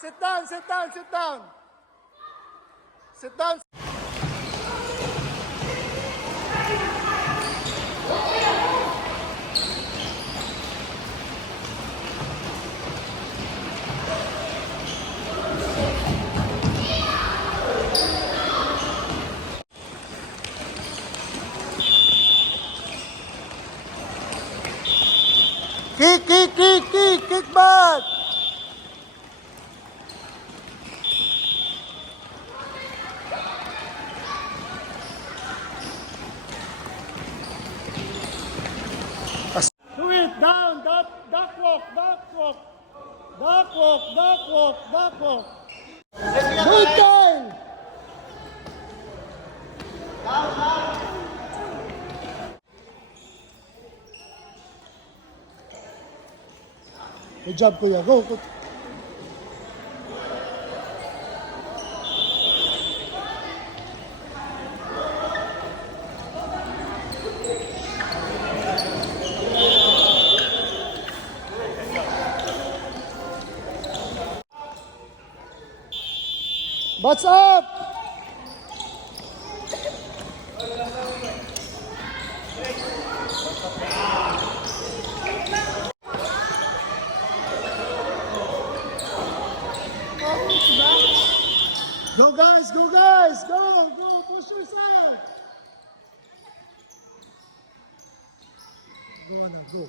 Sit down, sit down, sit down. Sit down. Kick back. Do it down, duck walk. Good time. Good job, Kuya. Go. What's up? Go guys, go, push yourself. Go.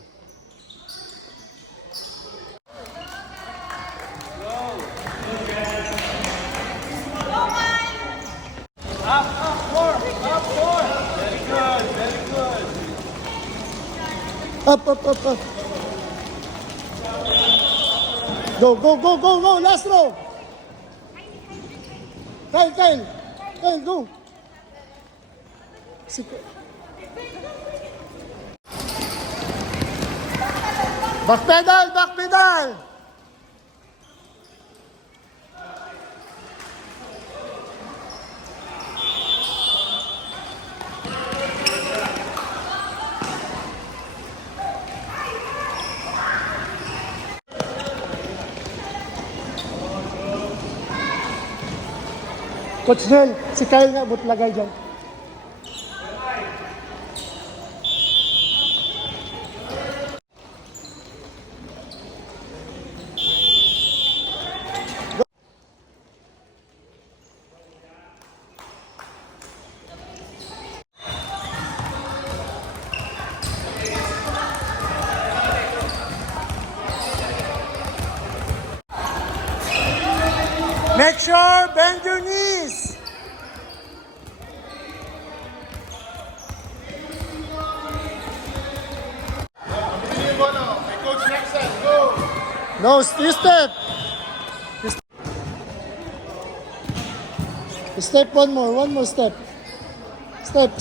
Up, four. Very good. Up. Go, last row. Kyle, go. Back pedal. Coach Nel, si Kyle nga, but lagay dyan. Make sure, bend your knees. Coach next set, go. No, you step. Step one more step. Step.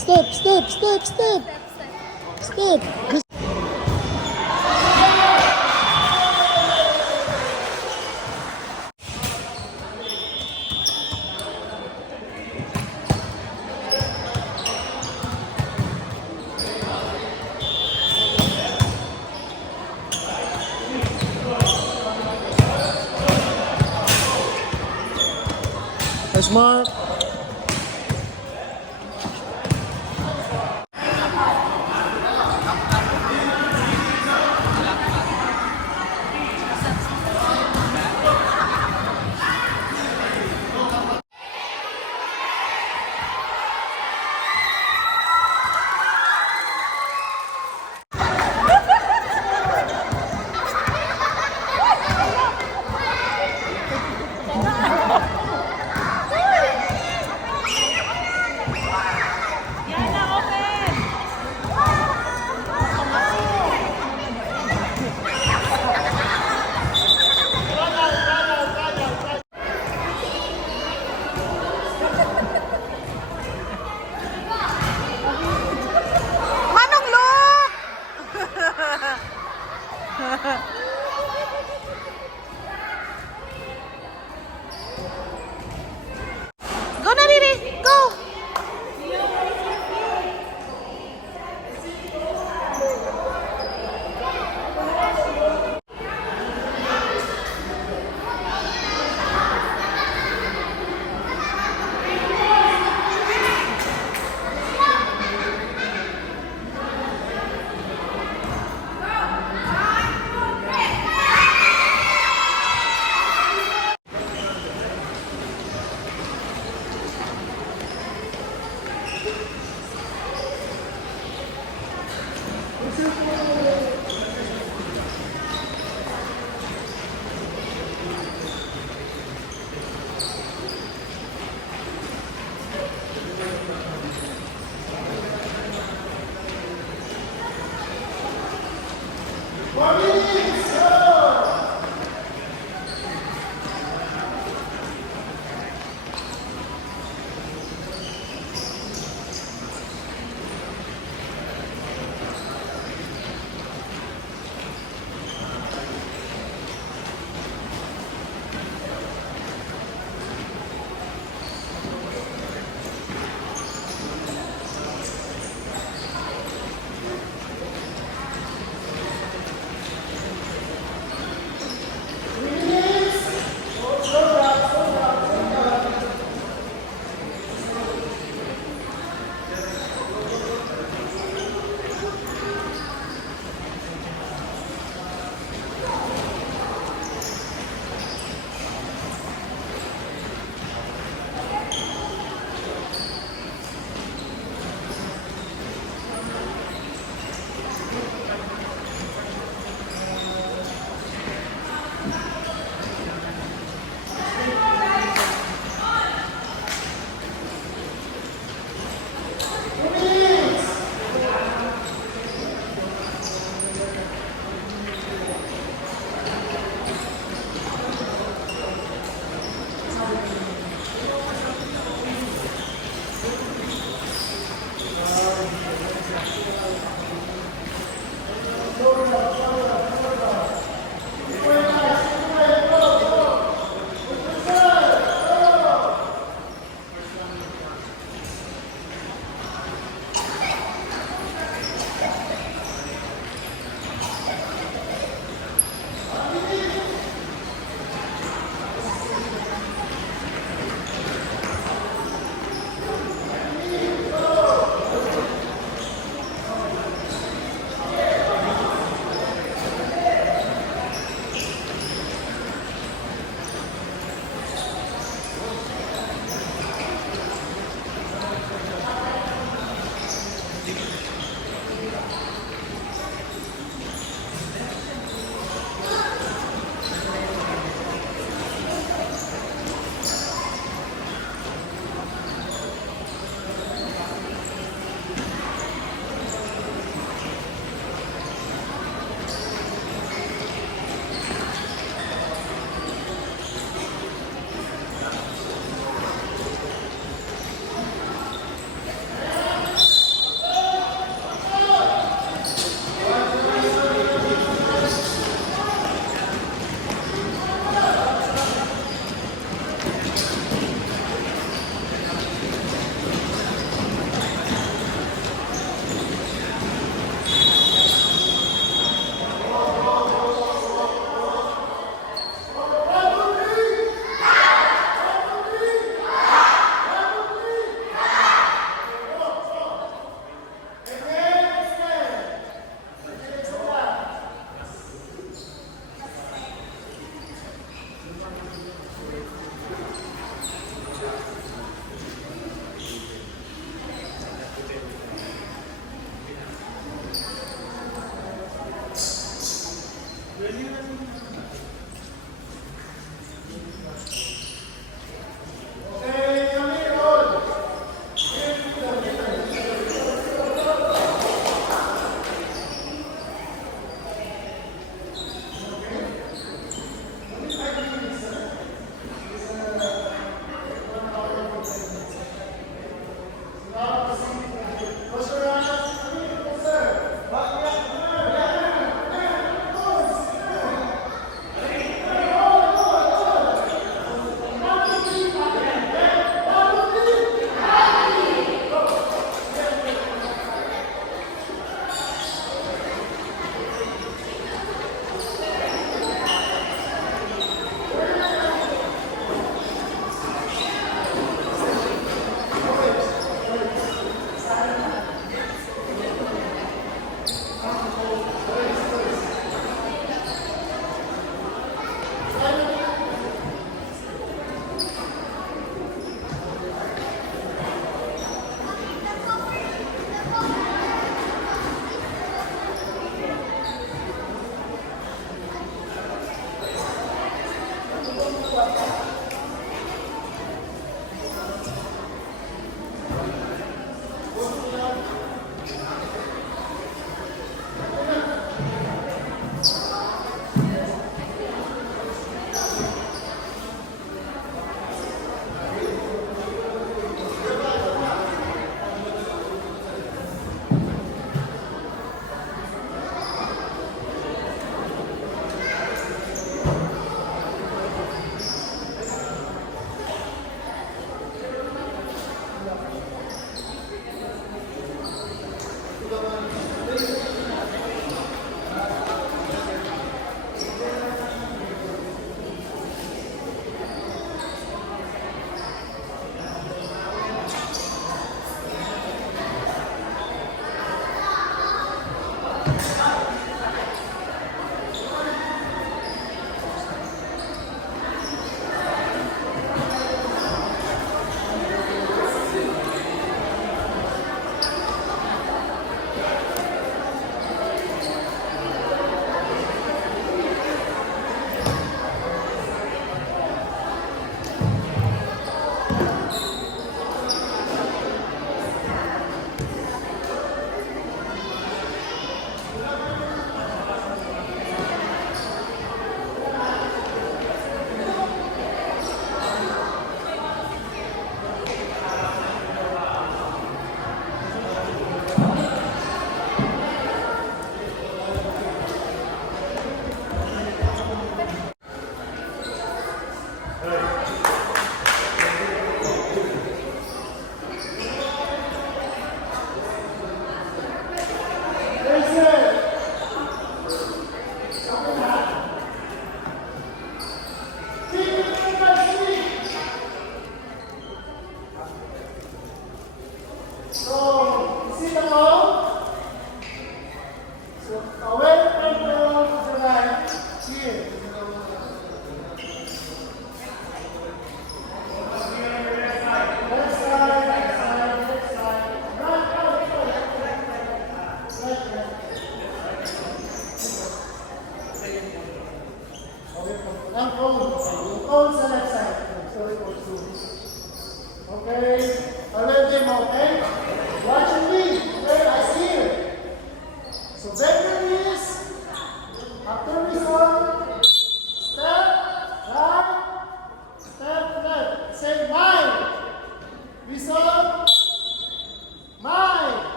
Nice mark.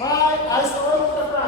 My eyes all over the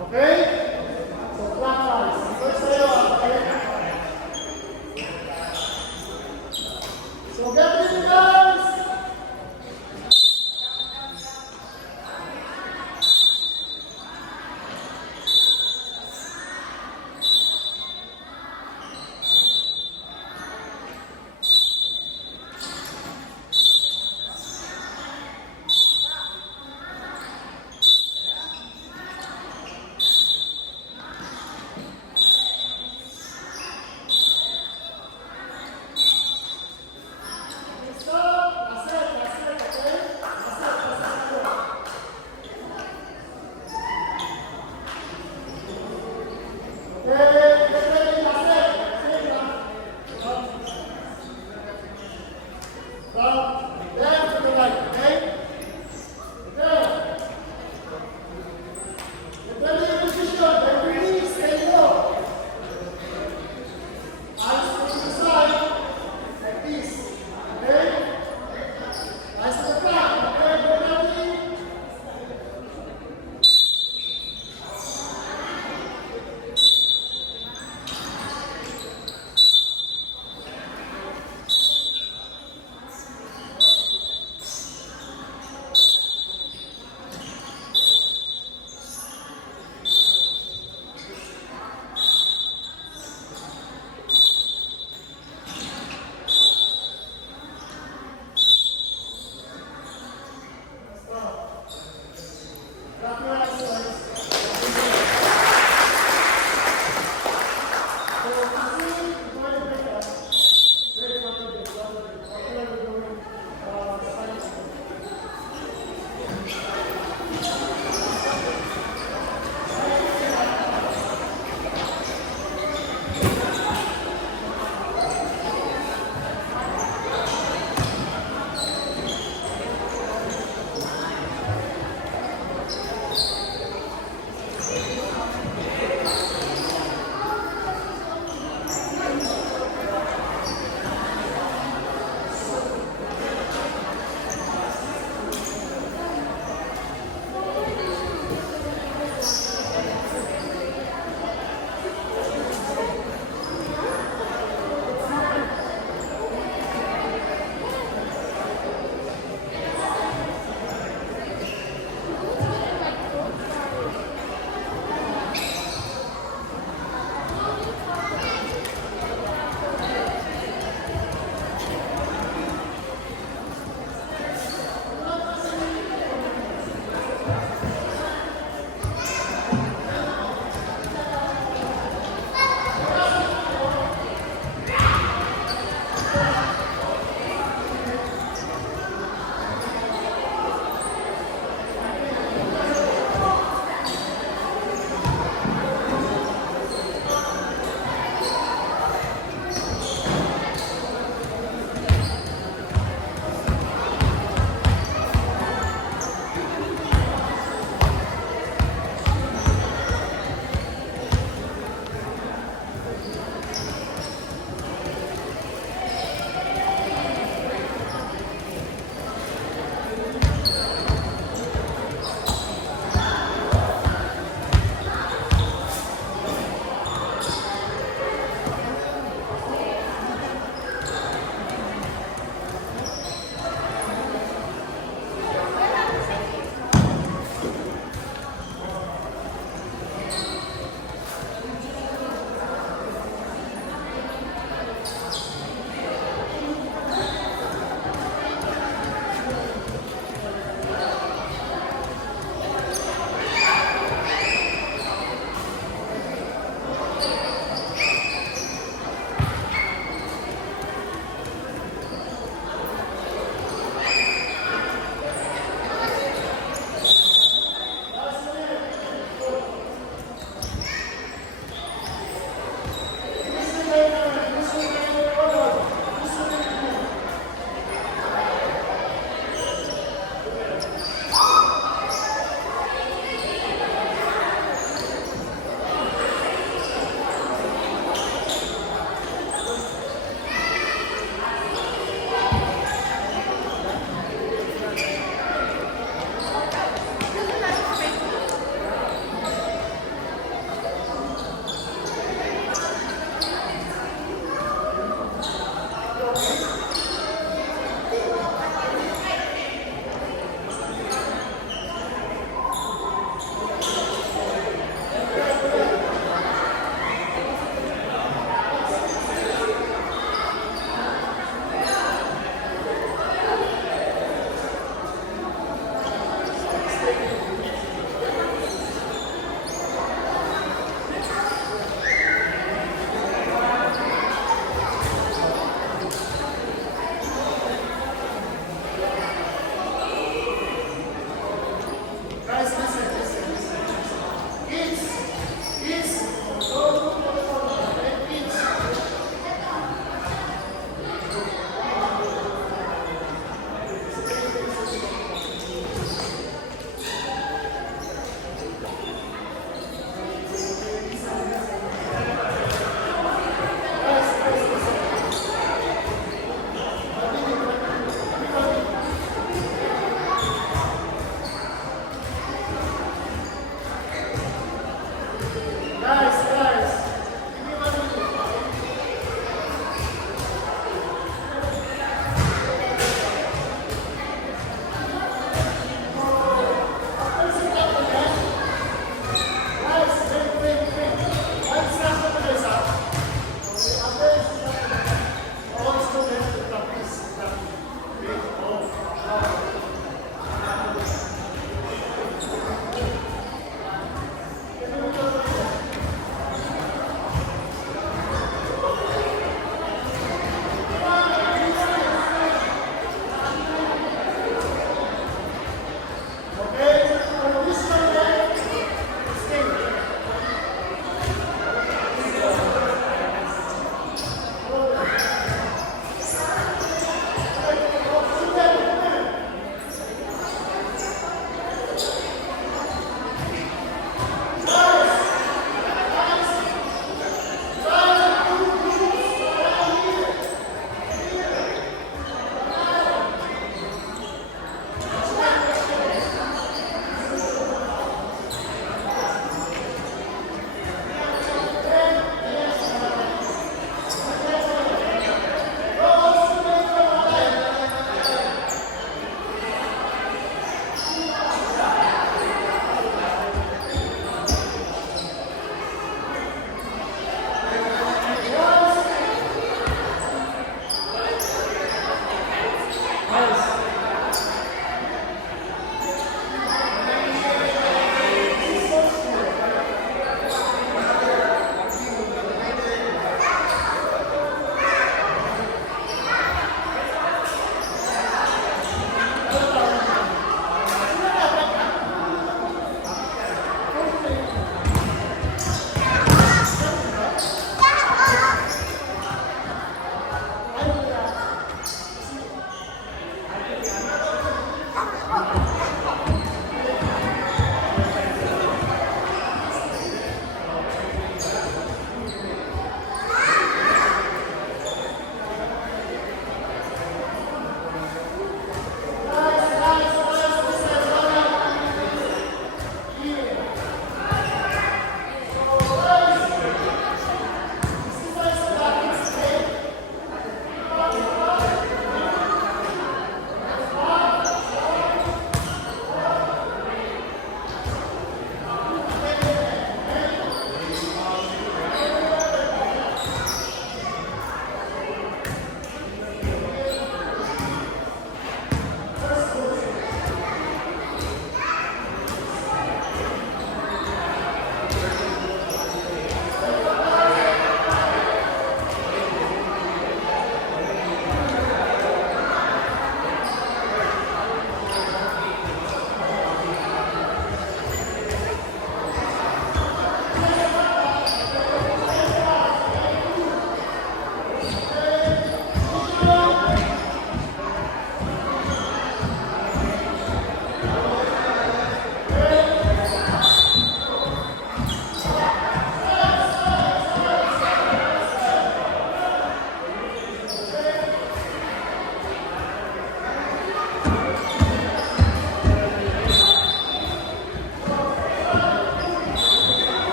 Okay? So, clockwise. First tayo. Okay? So, get ready, guys!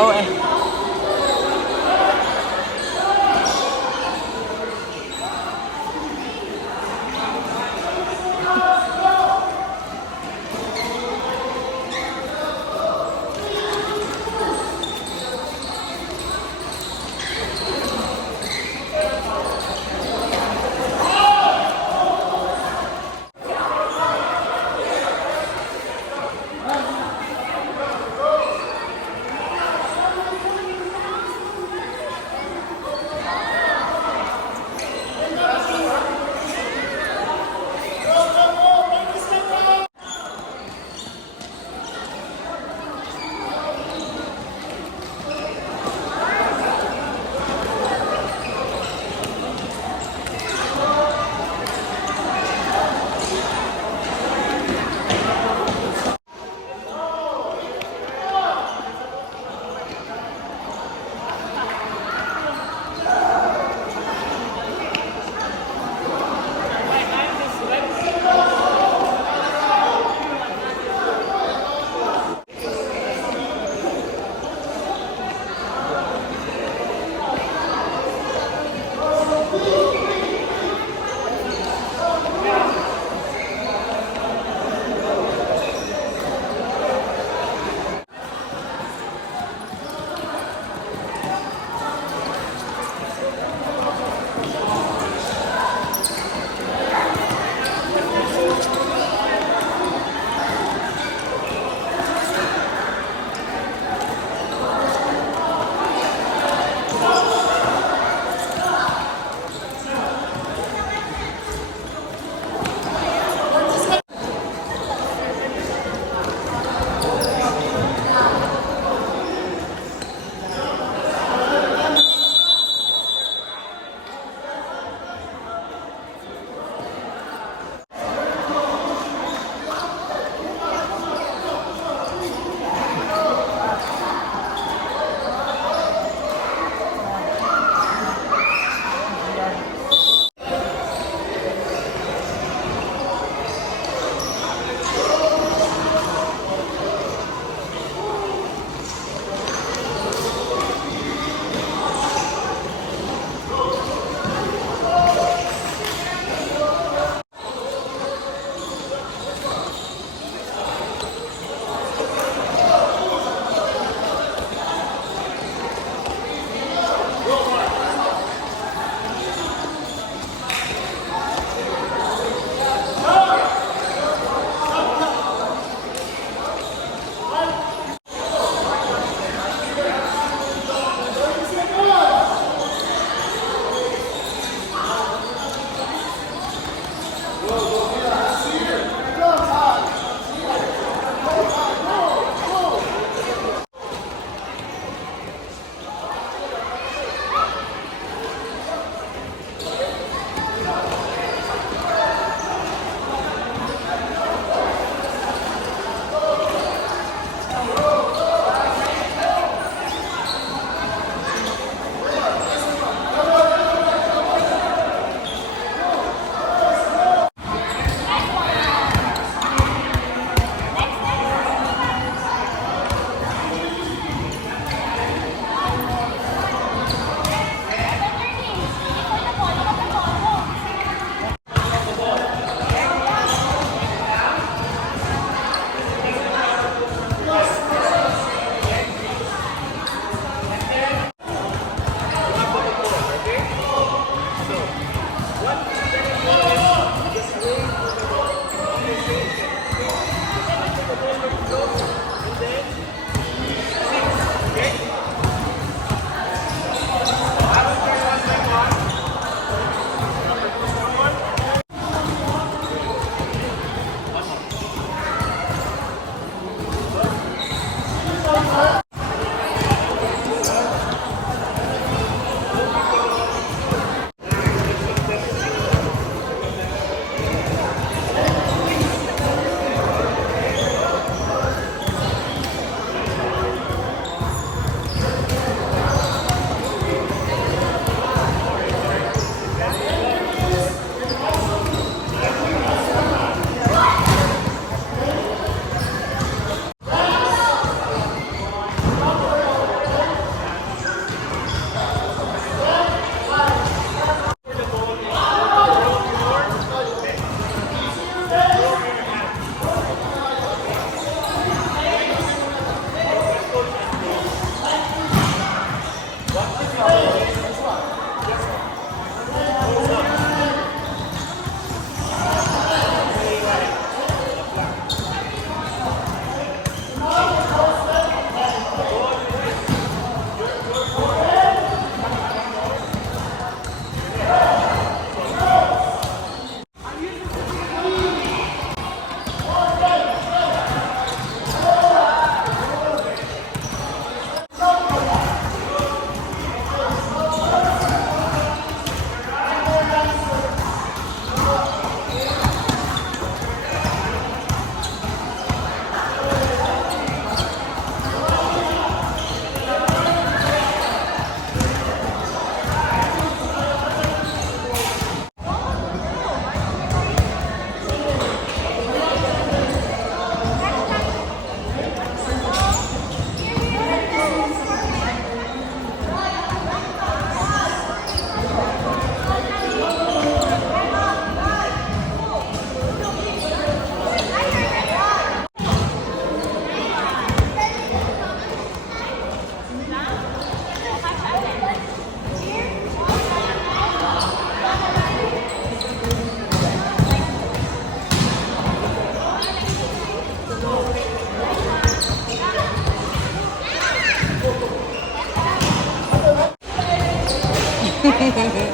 Oh, eh. Yay!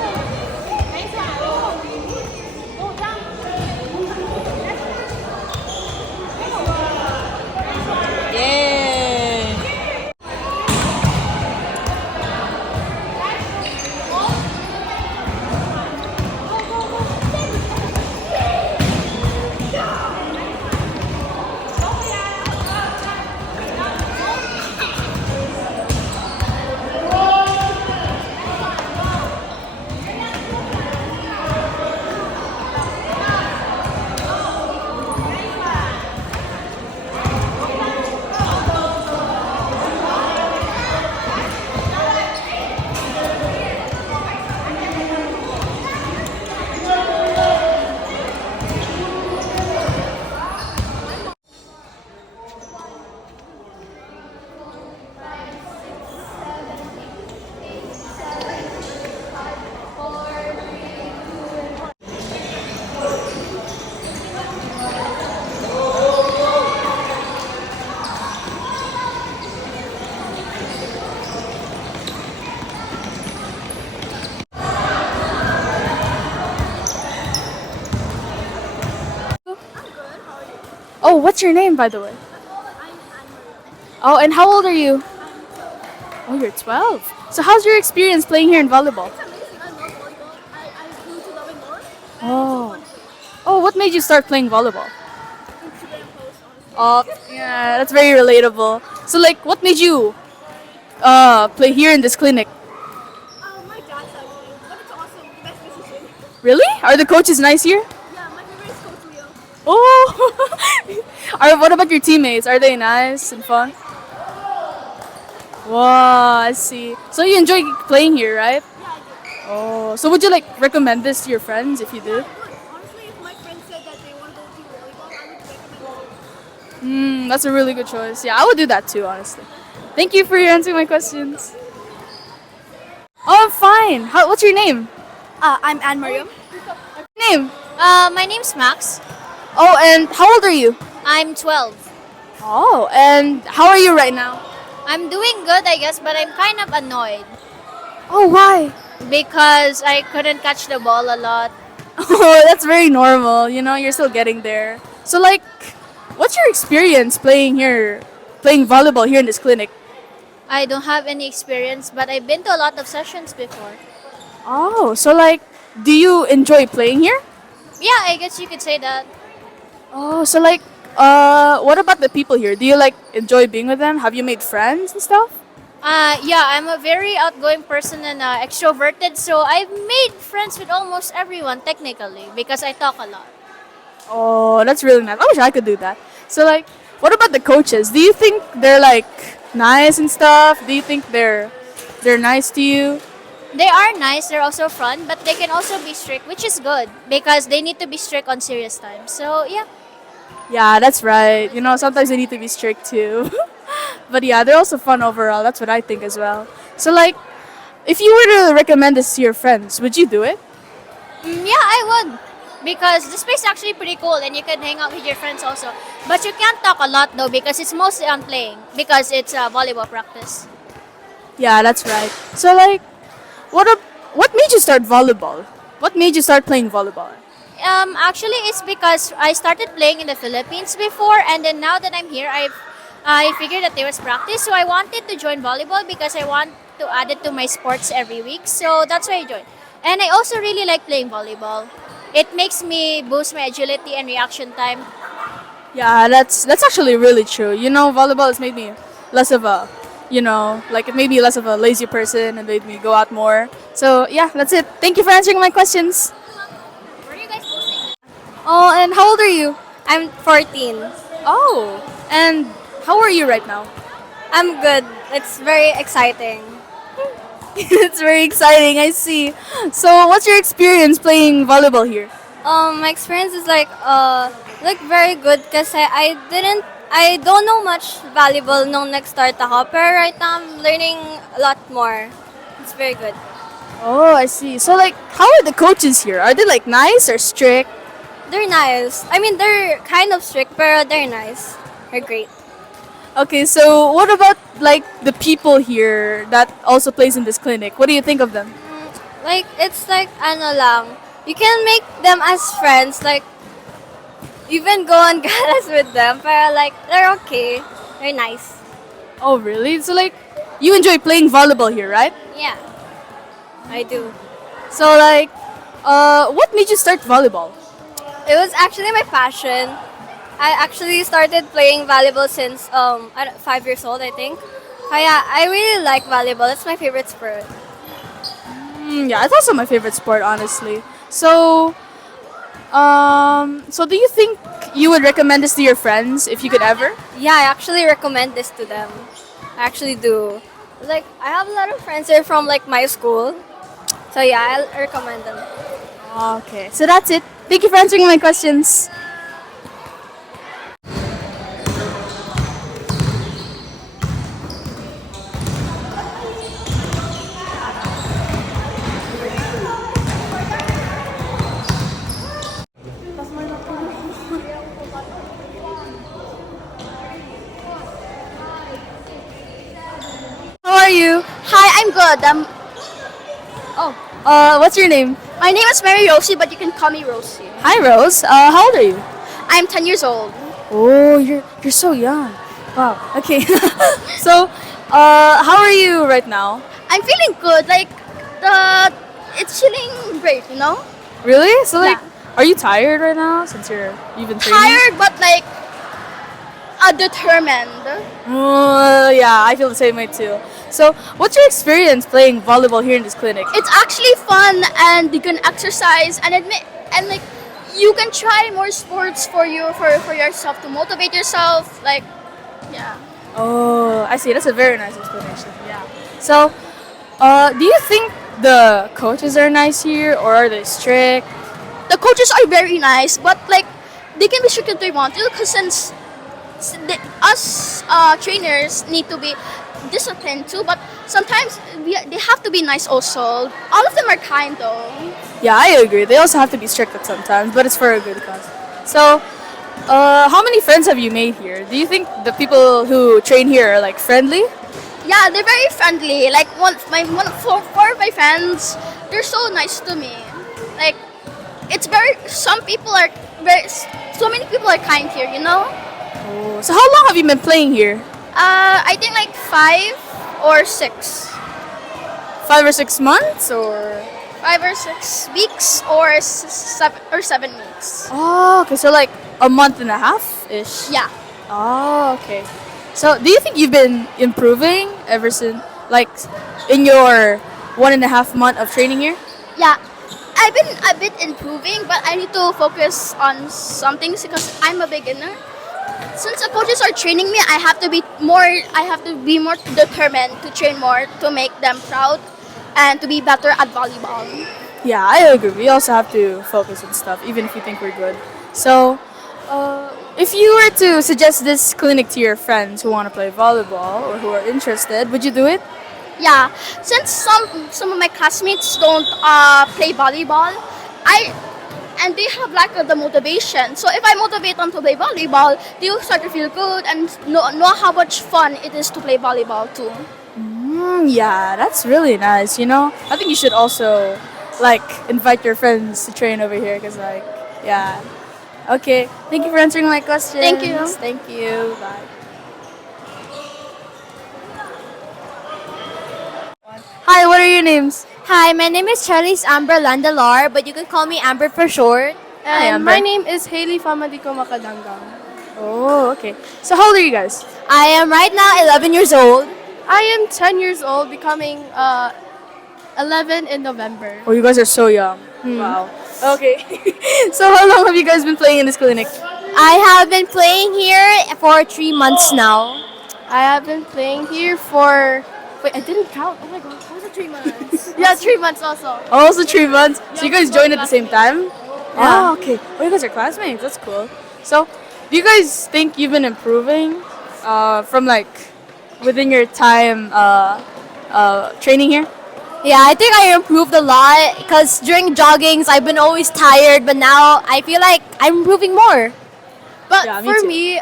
Oh, what's your name, by the way? Oh, and how old are you? Oh, you're 12. So how's your experience playing here in volleyball? Oh. Oh, what made you start playing volleyball? Oh, yeah, that's very relatable. So like, what made you play here in this clinic? My dad's actually, but it's awesome. Best decision. Really? Are the coaches nice here? Yeah, my favorite is Coach Leo. Oh. What about your teammates? Are they nice and fun? Wow, I see. So you enjoy playing here, right? Yeah, I do. Oh, so would you like recommend this to your friends if you did? Good. Honestly, if my friends said that they want to go to volleyball, I would recommend it. That's a really good choice. Yeah, I would do that too, honestly. Thank you for answering my questions. Oh, I'm fine. What's your name? I'm Anne Mariam. Name? My name's Max. Oh, and how old are you? I'm 12. Oh, and how are you right now? I'm doing good, I guess, but I'm kind of annoyed Oh, why? because I couldn't catch the ball a lot. Oh, that's very normal. You know, you're still getting there. So, like, what's your experience playing here, playing volleyball here in this clinic? I don't have any experience, but I've been to a lot of sessions before. Oh, so like, do you enjoy playing here? Yeah, I guess you could say that. Oh, so like, what about the people here? Do you like enjoy being with them? Have you made friends and stuff? Yeah, I'm a very outgoing person and extroverted, so I've made friends with almost everyone technically because I talk a lot. Oh, that's really nice. I wish I could do that. So like, what about the coaches? Do you think they're like nice and stuff? Do you think they're nice to you? They are nice, they're also fun, but they can also be strict, which is good because they need to be strict on serious times. So, yeah. Yeah, that's right. You know, sometimes they need to be strict too. But yeah, they're also fun overall. That's what I think as well. So like, if you were to recommend this to your friends, would you do it? Yeah, I would. Because the space is actually pretty cool and you can hang out with your friends also. But you can't talk a lot though because it's mostly on playing because it's volleyball practice. Yeah, that's right. So like, what made you start volleyball? What made you start playing volleyball? Actually, it's because I started playing in the Philippines before and then now that I'm here, I figured that there was practice. So I wanted to join volleyball because I want to add it to my sports every week. So that's why I joined. And I also really like playing volleyball. It makes me boost my agility and reaction time. Yeah, that's actually really true. You know, volleyball has made me less of a, you know, like it made me less of a lazy person and made me go out more. So yeah, that's it. Thank you for answering my questions. Where are you guys posting? Oh, and how old are you? I'm 14. Oh, and how are you right now? I'm good. It's very exciting. It's very exciting. I see. So, what's your experience playing volleyball here? My experience is like very good kasi I don't know much volleyball nung nag-start ako. Pero right now, I'm learning a lot more. It's very good. Oh, I see. So, like, how are the coaches here? Are they like nice or strict? They're nice. I mean, they're kind of strict, pero they're nice. They're great. Okay, so what about like the people here that also plays in this clinic? What do you think of them? Like, it's like, ano lang, you can make them as friends, like, even go on galas with them, pero like, they're okay. They're nice. Oh, really? So like, you enjoy playing volleyball here, right? Yeah, I do. So like, what made you start volleyball? It was actually my passion. I actually started playing volleyball since 5 years old, I think. Kaya I really like volleyball. It's my favorite sport. Yeah, it's also my favorite sport, honestly. So, so do you think you would recommend this to your friends if you could ever? Yeah, I actually recommend this to them. I actually do. Like, I have a lot of friends here from like my school. So yeah, I'll recommend them. Okay, so that's it. Thank you for answering my questions. How are you? Hi, I'm good. What's your name? My name is Mary Rosie, but you can call me Rosie. Hi, Rose. How old are you? I'm 10 years old. Oh, you're so young. Wow. Okay. So, how are you right now? I'm feeling good. Like, it's feeling great, you know? Really? So, like, Yeah. are you tired right now since you've been training? Tired, but like, determined. Yeah, I feel the same way too. So, what's your experience playing volleyball here in this clinic? It's actually fun, and you can exercise, and like, you can try more sports for yourself to motivate yourself. Like, yeah. Oh, I see. That's a very nice explanation. Yeah. So, do you think the coaches are nice here, or are they strict? The coaches are very nice, but like, they can be strict if they want to, because since us trainers need to be disciplined too, but sometimes they have to be nice also. All of them are kind though. Yeah, I agree. They also have to be strict at sometimes, but it's for a good cause. So, how many friends have you made here? Do you think the people who train here are like friendly? Yeah, they're very friendly. Like four of my friends, they're so nice to me. Like, it's very, so many people are kind here, you know? Oh, so how long have you been playing here? I think like 5 or 6. 5 or 6 months, or? 5 or 6 weeks or 7 weeks. Oh, okay. So like a month and a half ish. Yeah. Oh, okay. So, do you think you've been improving ever since, like, in your 1.5 month of training here? Yeah. I've been a bit improving, but I need to focus on some things because I'm a beginner. Since the coaches are training me, I have to be more determined to train more to make them proud and to be better at volleyball. Yeah, I agree. We also have to focus on stuff, even if we think we're good. So, if you were to suggest this clinic to your friends who want to play volleyball or who are interested, would you do it? Yeah, since some of my classmates don't play volleyball, and they have lack of the motivation. So if I motivate them to play volleyball, they will start to feel good and know how much fun it is to play volleyball too. Yeah, that's really nice. You know, I think you should also like invite your friends to train over here, cause like, yeah. Okay, thank you for answering my questions. Thank you. Thank you. Bye. Hi, what are your names? Hi, my name is Charlize Amber Landalar, but you can call me Amber for short. Hi, And Amber. my name is Haley Famadico Makadangang. Oh, okay. So how old are you guys? I am right now 11 years old. I am 10 years old, becoming 11 in November. Oh, you guys are so young. Wow. Okay. So how long have you guys been playing in this clinic? I have been playing here for 3 months now. I have been playing here for. Wait, I didn't count. Oh my god, how was it 3 months? Yeah, 3 months also. Also 3 months. So you guys joined at the same time? Yeah. Oh, okay. Oh, you guys are classmates. That's cool. So, do you guys think you've been improving from like within your time training here? Yeah, I think I improved a lot because during joggings I've been always tired, but now I feel like I'm improving more. But Yeah, me for too. me,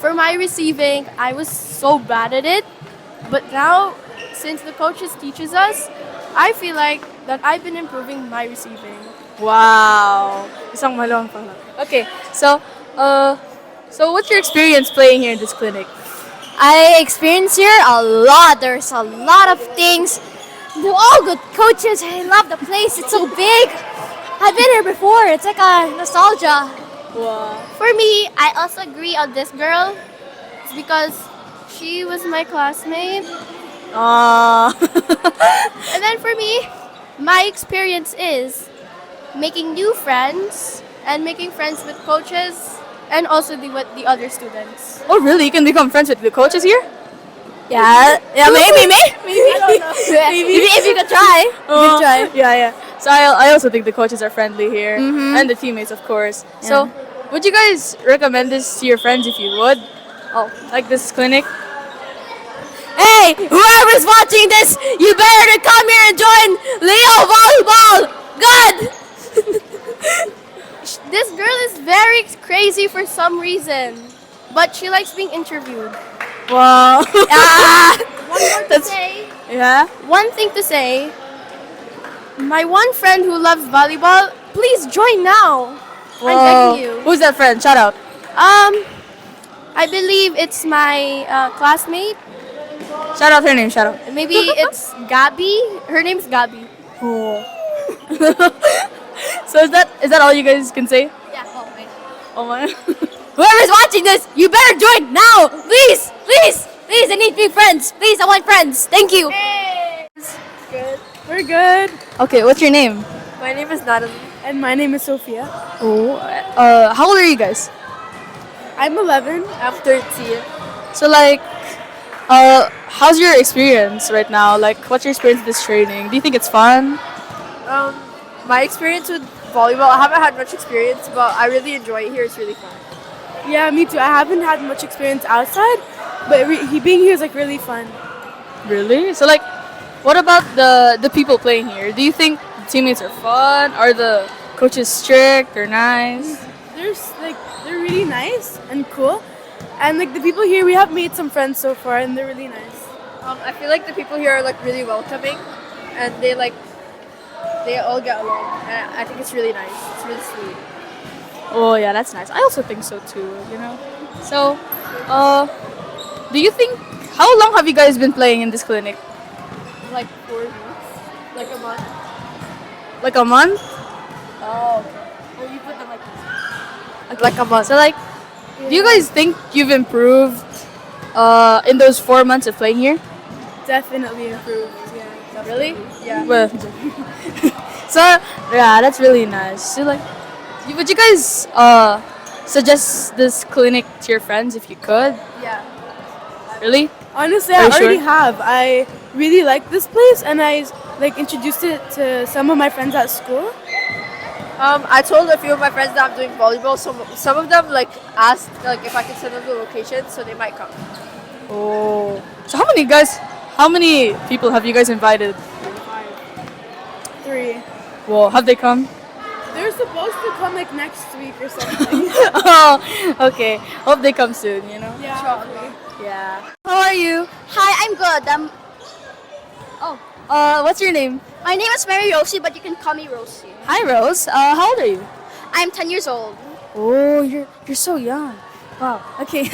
for my receiving, I was so bad at it. But now, since the coaches teaches us, I feel like that I've been improving my receiving. Wow. Isang malawang pala. Okay, so what's your experience playing here in this clinic? I experience here a lot. There's a lot of things. They're all good coaches. I love the place. It's so big. I've been here before. It's like a nostalgia. Wow. For me, I also agree on this girl. It's because she was my classmate. And then for me, my experience is making new friends and making friends with coaches and also with the other students. Oh, really? You can become friends with the coaches here? Yeah, maybe. If you could try. Yeah. So I also think the coaches are friendly here, and the teammates, of course. So, would you guys recommend this to your friends if you would? Oh, like this clinic? Hey, whoever's watching this, you better to come here and join Leo Volleyball. Good. This girl is very crazy for some reason, but she likes being interviewed. Wow. Yeah. One thing to say, my one friend who loves volleyball, please join now. I'm begging you. Who's that friend? Shout out. I believe it's my classmate. Shout out her name. Shout out. Maybe it's Gabby. Her name's Gabby. So is that all you guys can say? Yeah. Oh my. Whoever's watching this, you better join now. Please. I need big friends. Please, I want friends. Thank you. We're good. Okay, what's your name? My name is Natalie. And my name is Sophia. Oh. How old are you guys? I'm 11. I'm 13. So like, how's your experience right now? Like, what's your experience with this training? Do you think it's fun? My experience with volleyball, I haven't had much experience, but I really enjoy it here. It's really fun. Yeah, me too. I haven't had much experience outside, but being here is like really fun. Really? So like, what about the people playing here? Do you think the teammates are fun? Are the coaches strict or nice? They're really nice and cool, and like the people here, we have made some friends so far, and they're really nice. I feel like the people here are like really welcoming, and they all get along, and I think it's really nice. It's really sweet. Oh yeah, that's nice. I also think so too. You know. So, do you think? How long have you guys been playing in this clinic? Like 4 weeks, like a month. Like a month? Oh, okay. Oh, you put them like this. Like a month. So like, do you guys think you've improved in those 4 months of playing here? Definitely improved. Yeah. Really? Yeah. Well, so yeah, that's really nice. So like, would you guys suggest this clinic to your friends if you could? Yeah. Really? Honestly, Are I you already sure? have. I really like this place, and I like introduced it to some of my friends at school. I told a few of my friends that I'm doing volleyball. Some of them like asked like if I could send them the location, so they might come. Oh. So how many people have you guys invited? 3. Well, have they come? They're supposed to come like next week or something. Oh, okay. Hope they come soon, you know? Yeah. Yeah. How are you? Hi, I'm good. What's your name? My name is Mary Rosie, but you can call me Rosie. Hi, Rose. How old are you? I'm 10 years old. Oh, you're so young. Wow. Okay.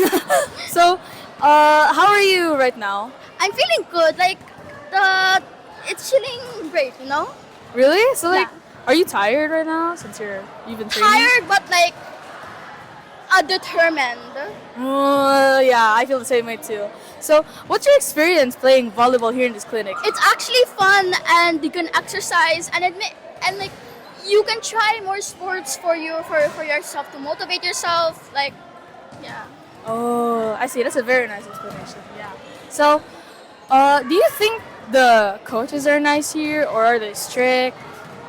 So, how are you right now? I'm feeling good. Like it's feeling great, you know. Really? So like, Yeah. are you tired right now since you've been training? Tired, but like determined. Yeah, I feel the same way too. So, what's your experience playing volleyball here in this clinic? It's actually fun, and you can exercise and like you can try more sports for yourself to motivate yourself. Like, yeah. Oh, I see. That's a very nice explanation. Yeah. So, do you think the coaches are nice here, or are they strict?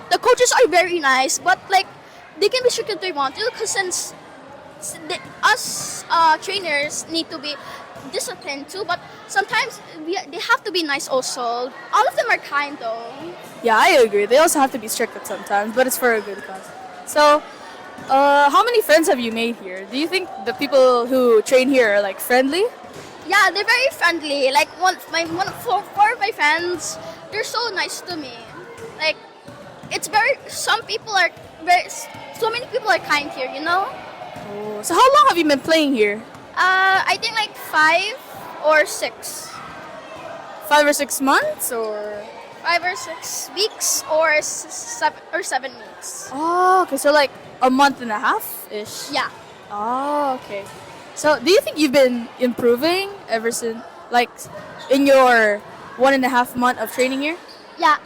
The coaches are very nice, but like they can be strict if they want to, because since us trainers need to be disciplined too, but sometimes they have to be nice also. All of them are kind though. Yeah, I agree. They also have to be strict at sometimes, but it's for a good cause. So, how many friends have you made here? Do you think the people who train here are like friendly? Yeah, they're very friendly. Like four of my friends they're so nice to me. Like, it's very, some people are very, so many people are kind here, you know? Oh, so how long have you been playing here? I think like 5 or 6. 5 or 6 months or? 5 or 6 weeks or 7 weeks. Oh, okay. So like a month and a half ish. Yeah. Oh, okay. So do you think you've been improving ever since, like, in your 1.5 month of training here? Yeah.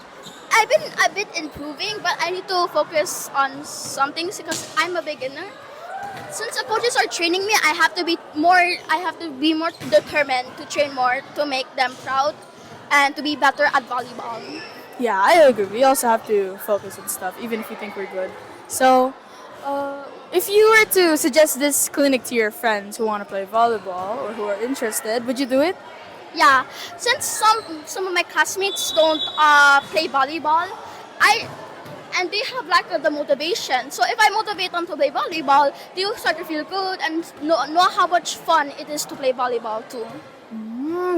I've been a bit improving, but I need to focus on some things because I'm a beginner. Since the coaches are training me, I have to be more determined to train more to make them proud and to be better at volleyball. Yeah, I agree. We also have to focus on stuff, even if we think we're good. So, if you were to suggest this clinic to your friends who want to play volleyball or who are interested, would you do it? Yeah, since some of my classmates don't play volleyball, and they have like the motivation. So if I motivate them to play volleyball, they will start to feel good and know how much fun it is to play volleyball too.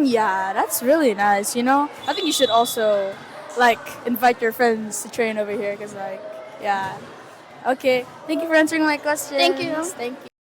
Yeah, that's really nice. You know, I think you should also like invite your friends to train over here, cause like, yeah. Okay, thank you for answering my questions. Thank you. Thank you.